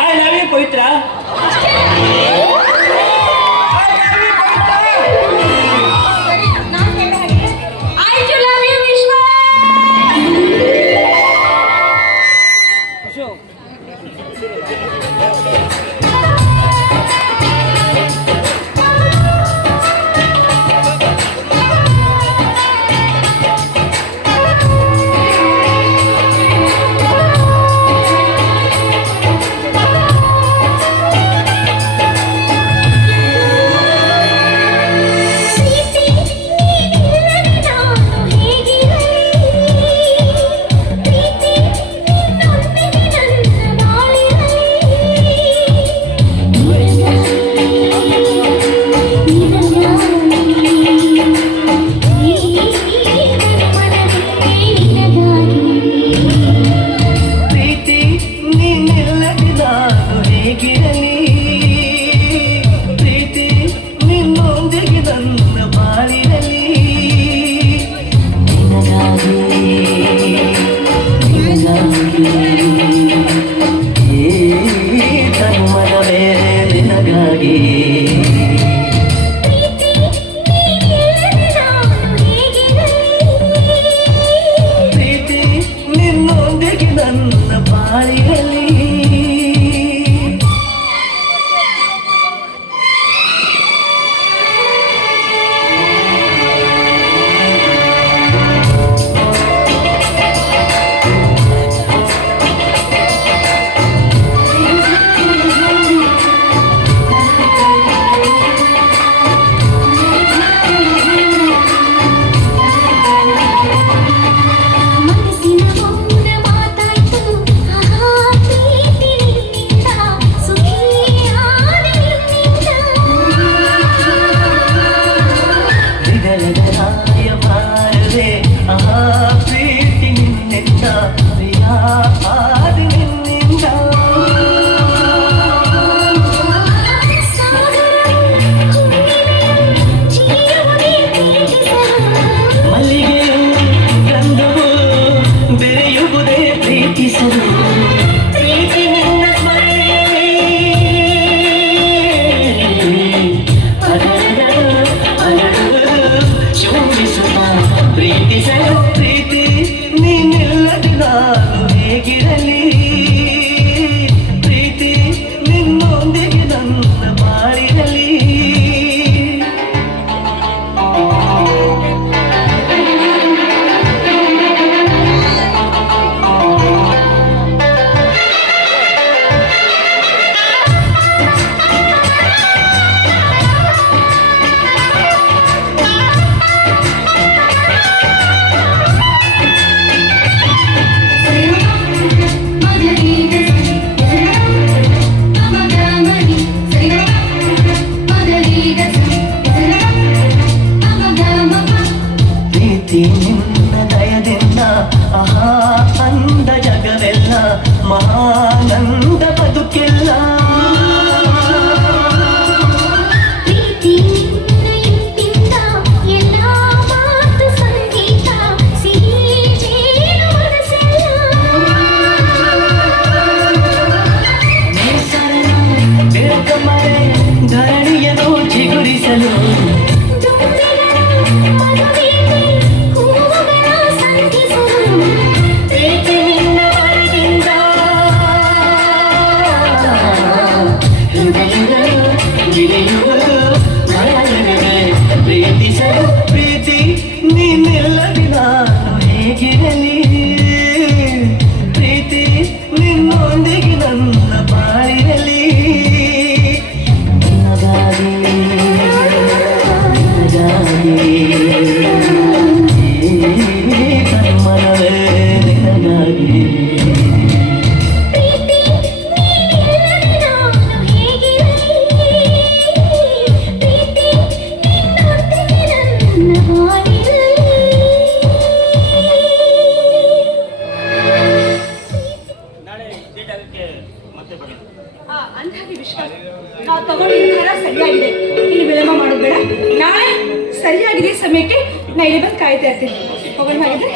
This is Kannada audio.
ஐ லவ் யூ Música ಪ್ರೀತಿ ನಿನ್ನ ದಯದಿಂದ ಆಹಾ ಅಂದ ಜಗವೆಲ್ಲ ಮಹಾನಂದ ಬದುಕೆಲ್ಲ Giving you love, giving you. ನಾವು ತಗೊಂಡಿರೋ ಸರಿಯಾಗಿದೆ. ಇಲ್ಲಿ ವಿಳಂಬ ಮಾಡೋದು ಬೇಡ. ನಾಳೆ ಸರಿಯಾಗಿದೆ ಸಮಯಕ್ಕೆ ನಾ ಇಲ್ಲಿ ಬಂದು ಕಾಯ್ತಾ ಇರ್ತೀನಿ. ಹೋಗೋಣ ಹಾಗಿದ್ರೆ.